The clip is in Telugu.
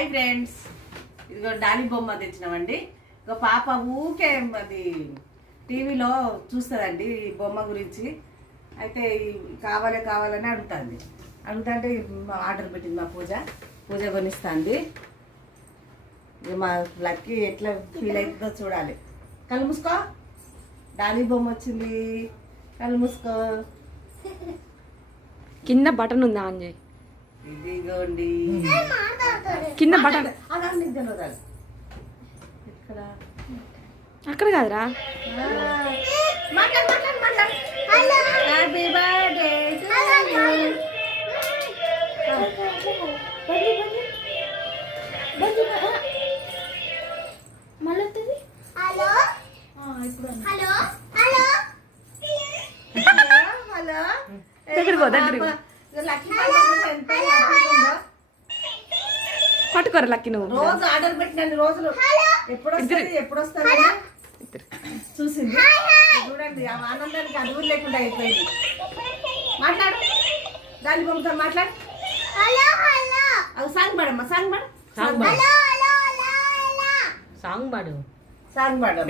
హాయ్ ఫ్రెండ్స్, ఇదిగో డాలి బొమ్మ తెచ్చినామండి. ఇక పాప ఊకే అది టీవీలో చూస్తుందండి ఈ బొమ్మ గురించి. అయితే కావాలని అడుగుతుంది. అడుగుతుంటే ఆర్డర్ పెట్టింది మా పూజ కొనిస్తుంది. ఇక మా లక్కీ ఎట్లా ఫీల్ అవుతుందో చూడాలి. కళ్ళు మూసుకో, డాలి బొమ్మ వచ్చింది. కళ్ళు మూసుకో. కింద బటన్ ఉందా అంజయ్? ఇదిగోండి కింద బటన్ ఇక్కడ అక్కడ కాదురా. హ్యాపీ బర్త్డే పట్టుకోరు లక్కి నువ్వు. రోజు ఆర్డర్ పెట్టిన రోజులు ఎప్పుడు వస్తారు చూసింది. చూడండి ఆ ఆనందానికి అదువులు లేకుండా అయిపోయింది. మాట్లాడు, దాని బొమ్మతో మాట్లాడు. సాంగ్ పాడమ్మా, సాంగ్ పాడు. సాంగ్ పాడు. సాంగ్ పాడు.